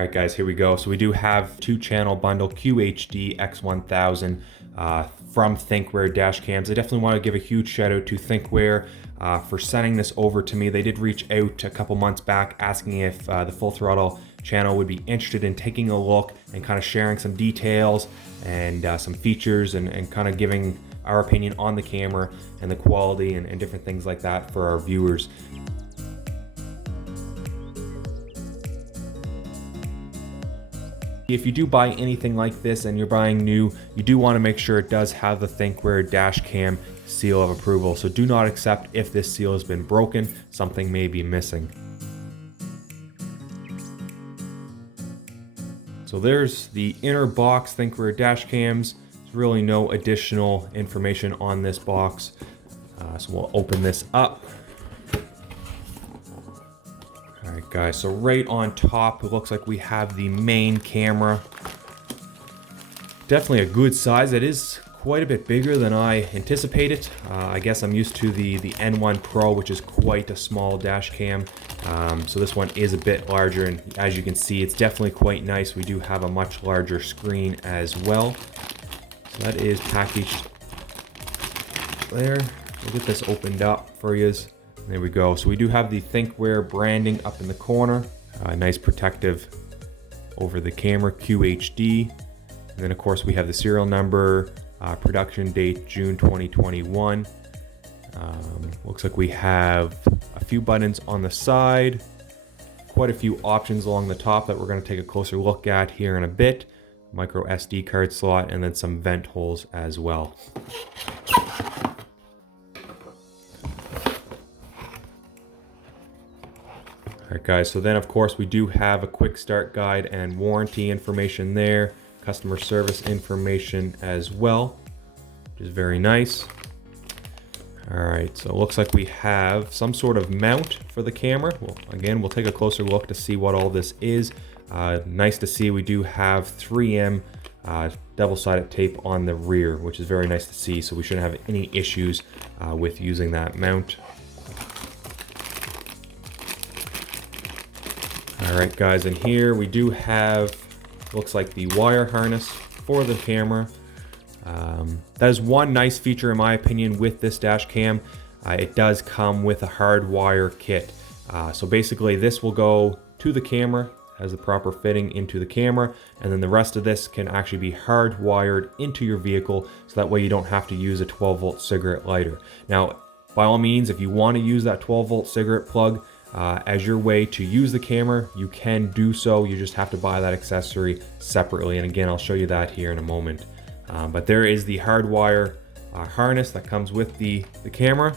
All right, guys, here we go. So we do have 2-channel bundle QHD X1000 from THINKWARE dash cams. I definitely want to give a huge shout out to THINKWARE for sending this over to me. They did reach out a couple months back asking if the Full Throttle channel would be interested in taking a look and kind of sharing some details and some features and kind of giving our opinion on the camera and the quality and different things like that for our viewers. If you do buy anything like this and you're buying new, you do want to make sure it does have the THINKWARE dash cam seal of approval. So do not accept if this seal has been broken, something may be missing. So there's the inner box THINKWARE dash cams. There's really no additional information on this box. So we'll open this up. Alright guys, so right on top, it looks like we have the main camera. Definitely a good size. It is quite a bit bigger than I anticipated. I guess I'm used to the N1 Pro, which is quite a small dash cam. So this one is a bit larger, and as you can see, it's definitely quite nice. We do have a much larger screen as well. So that is packaged there. We'll get this opened up for you. There we go. So we do have the THINKWARE branding up in the corner. Nice protective over the camera, QHD. And then of course we have the serial number, production date June 2021. Looks like we have a few buttons on the side, quite a few options along the top that we're going to take a closer look at here in a bit. Micro SD card slot and then some vent holes as well. Alright guys, so then of course we do have a quick start guide and warranty information there, customer service information as well, which is very nice. Alright, so it looks like we have some sort of mount for the camera. Well, again, we'll take a closer look to see what all this is. Nice to see we do have 3M double-sided tape on the rear, which is very nice to see, so we shouldn't have any issues with using that mount. Alright guys, and here we do have, looks like the wire harness for the camera. That is one nice feature in my opinion with this dash cam. It does come with a hard wire kit. So basically this will go to the camera, has the proper fitting into the camera, and then the rest of this can actually be hardwired into your vehicle, so that way you don't have to use a 12-volt cigarette lighter. Now, by all means, if you want to use that 12-volt cigarette plug as your way to use the camera, you can do so. You just have to buy that accessory separately, and again I'll show you that here in a moment. But there is the hardwire harness that comes with the camera.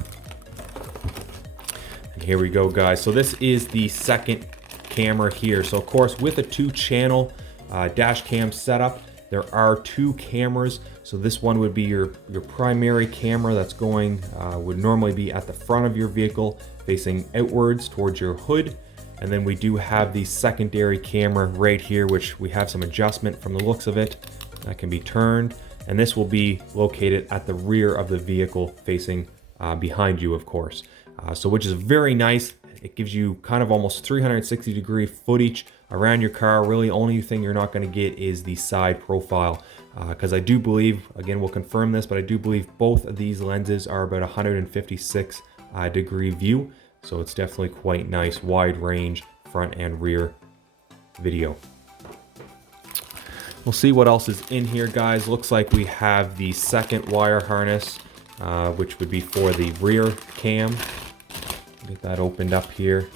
And here we go guys, so this is the second camera here. So of course with a 2-channel dash cam setup, there are 2 cameras. So this one would be your primary camera that's going, would normally be at the front of your vehicle facing outwards towards your hood. And then we do have the secondary camera right here, which we have some adjustment from the looks of it. That can be turned. And this will be located at the rear of the vehicle facing behind you, of course. So which is very nice. It gives you kind of almost 360-degree footage around your car. Really, only thing you're not going to get is the side profile. Because I do believe, again, we'll confirm this, but I do believe both of these lenses are about 156 degree view. So it's definitely quite nice, wide range, front and rear video. We'll see what else is in here, guys. Looks like we have the second wire harness, which would be for the rear cam. Get that opened up here.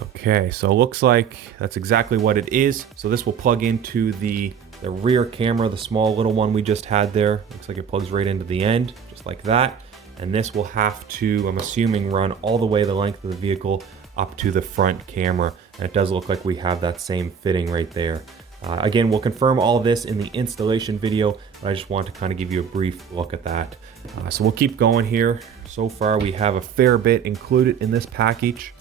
Okay, so it looks like that's exactly what it is. So this will plug into the rear camera, the small little one we just had there. Looks like it plugs right into the end, just like that. And this will have to, I'm assuming, run all the way the length of the vehicle up to the front camera. And it does look like we have that same fitting right there. Again, we'll confirm all of this in the installation video, but I just want to kind of give you a brief look at that. So we'll keep going here. So far we have a fair bit included in this package.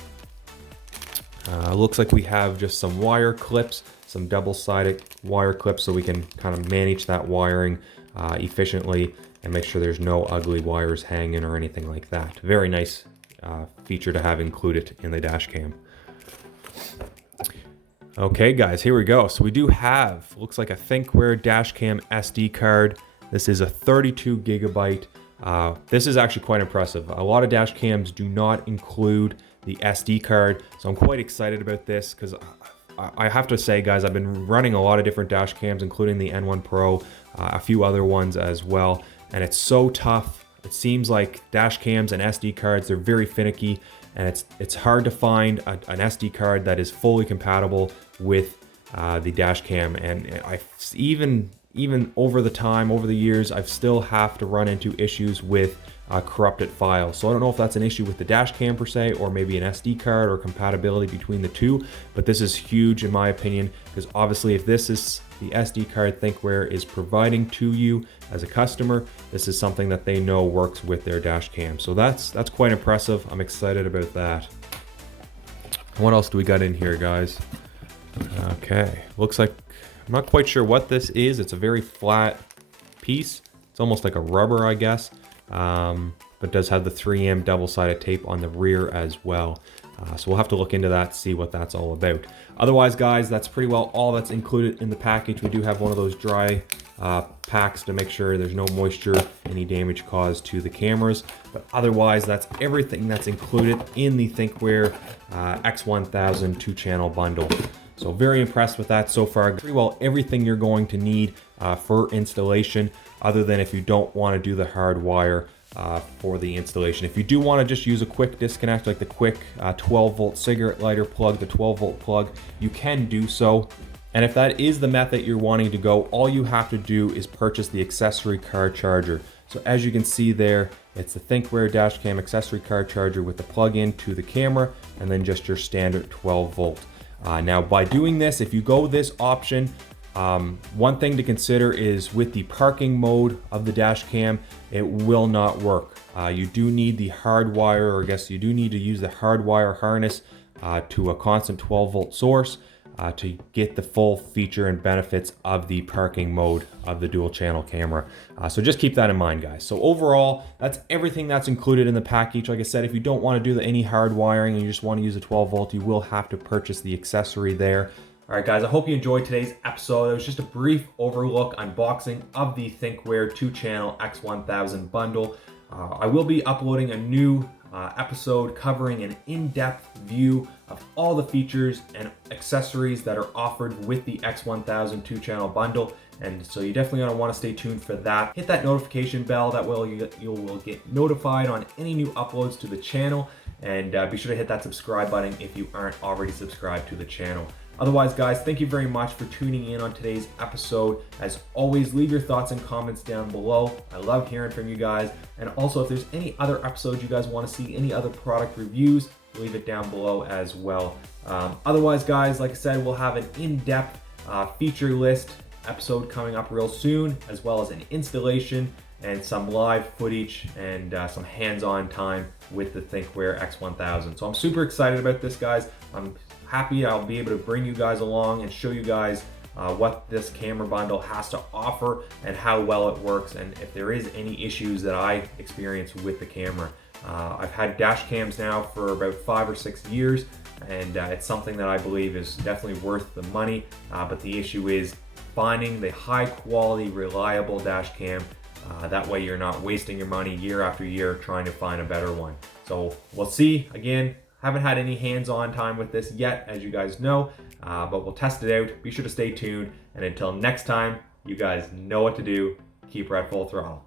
Looks like we have just some wire clips, some double-sided wire clips, so we can kind of manage that wiring efficiently and make sure there's no ugly wires hanging or anything like that. Very nice feature to have included in the dash cam. Okay guys, here we go. So we do have, looks like a THINKWARE dashcam SD card. This is a 32 gigabyte. This is actually quite impressive. A lot of dash cams do not include the SD card. So I'm quite excited about this because I have to say guys, I've been running a lot of different dash cams, including the N1 Pro, a few other ones as well. And it's so tough. It seems like dash cams and SD cards, they're very finicky, and it's hard to find an SD card that is fully compatible with the dash cam. And I even over the years, I've still have to run into issues with corrupted files. So I don't know if that's an issue with the dash cam per se, or maybe an SD card or compatibility between the two, but this is huge in my opinion, because obviously if this is the SD card THINKWARE is providing to you as a customer, this is something that they know works with their dash cam. So that's quite impressive. I'm excited about that. What else do we got in here, guys? Okay, looks like, I'm not quite sure what this is. It's a very flat piece. It's almost like a rubber, I guess, but does have the 3M double-sided tape on the rear as well. So we'll have to look into that, see what that's all about. Otherwise, guys, that's pretty well all that's included in the package. We do have one of those dry packs to make sure there's no moisture, any damage caused to the cameras. But otherwise, that's everything that's included in the THINKWARE X1000 2-channel bundle. So very impressed with that so far. Pretty well everything you're going to need for installation, other than if you don't want to do the hard wire for the installation. If you do want to just use a quick disconnect, like the quick 12-volt cigarette lighter plug, the 12-volt plug, you can do so. And if that is the method you're wanting to go, all you have to do is purchase the accessory car charger. So as you can see there, it's the THINKWARE dashcam accessory car charger with the plug-in to the camera, and then just your standard 12-volt. Now by doing this, if you go this option, one thing to consider is with the parking mode of the dash cam, it will not work. You do need the hard wire, or I guess you do need to use the hard wire harness to a constant 12-volt source to get the full feature and benefits of the parking mode of the dual channel camera. So just keep that in mind, guys. So overall, that's everything that's included in the package. Like I said, if you don't want to do any hard wiring and you just want to use a 12-volt, you will have to purchase the accessory there. All right, guys, I hope you enjoyed today's episode. It was just a brief overlook, unboxing of the THINKWARE 2-channel X1000 bundle. I will be uploading a new episode covering an in-depth view of all the features and accessories that are offered with the X1000 2-channel bundle. And so you definitely gonna want to stay tuned for that. Hit that notification bell, that way you will get notified on any new uploads to the channel. And be sure to hit that subscribe button if you aren't already subscribed to the channel. Otherwise, guys, thank you very much for tuning in on today's episode. As always, leave your thoughts and comments down below. I love hearing from you guys. And also, if there's any other episodes you guys want to see, any other product reviews, leave it down below as well. Otherwise, guys, like I said, we'll have an in-depth feature list episode coming up real soon, as well as an installation and some live footage and some hands-on time with the THINKWARE X1000. So I'm super excited about this, guys. I'm happy I'll be able to bring you guys along and show you guys what this camera bundle has to offer and how well it works, and if there is any issues that I experience with the camera. I've had dash cams now for about 5 or 6 years, and it's something that I believe is definitely worth the money, but the issue is finding the high quality, reliable dash cam. That way you're not wasting your money year after year trying to find a better one. So we'll see. Again, haven't had any hands-on time with this yet, as you guys know, but we'll test it out. Be sure to stay tuned, and until next time, you guys know what to do. Keep her at full throttle.